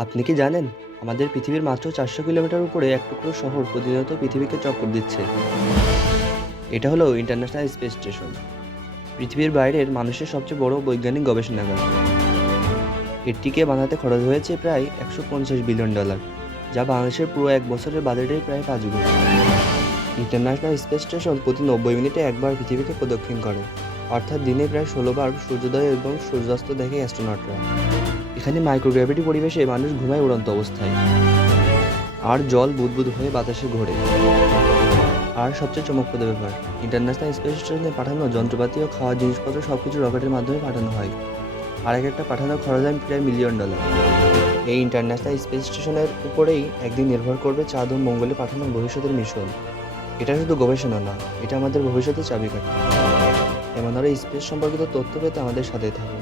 আপনি কি জানেন আমাদের পৃথিবীর মাত্র 400 কিলোমিটার উপরে এক টুকরো শহর প্রতিনিয়ত পৃথিবীকে চক্কর দিচ্ছে। এটা হলো ইন্টারন্যাশনাল স্পেস স্টেশন, পৃথিবীর বাইরের মানুষের সবচেয়ে বড় বৈজ্ঞানিক গবেষণাগার। এটিকে বানাতে খরচ হয়েছে প্রায় $150 বিলিয়ন, যা বাংলাদেশের পুরো এক বছরের বাজেটের প্রায় 5 গুণ। ইন্টারন্যাশনাল স্পেস স্টেশন প্রতি 90 মিনিটে একবার পৃথিবীকে প্রদক্ষিণ করে, অর্থাৎ দিনে প্রায় 16বার সূর্যোদয় এবং সূর্যাস্ত দেখে অ্যাস্ট্রোনটরা। এখানে মাইক্রোগ্র্যাভিটি পরিবেশে মানুষ ঘুমায় উড়ন্ত অবস্থায়, আর জল বুদবুদ হয়ে বাতাসে ঘোরে। আর সবচেয়ে চমকপ্রদ ব্যাপার, ইন্টারন্যাশনাল স্পেস স্টেশনে পাঠানো যন্ত্রপাতি ও খাওয়ার জিনিসপত্র সবকিছু রকেটের মাধ্যমে পাঠানো হয়, আর একটা পাঠানোর খরচ হয় প্রায় $1,000,000। এই ইন্টারন্যাশনাল স্পেস স্টেশনের উপরেই একদিন নির্ভর করবে চাঁদ ও মঙ্গলে পাঠানোর ভবিষ্যতের মিশন। এটা শুধু গবেষণা না, এটা আমাদের ভবিষ্যতের চাবিকাঠি। এমন আরও স্পেস সম্পর্কিত তথ্য পেতে আমাদের সাথে থাকুন।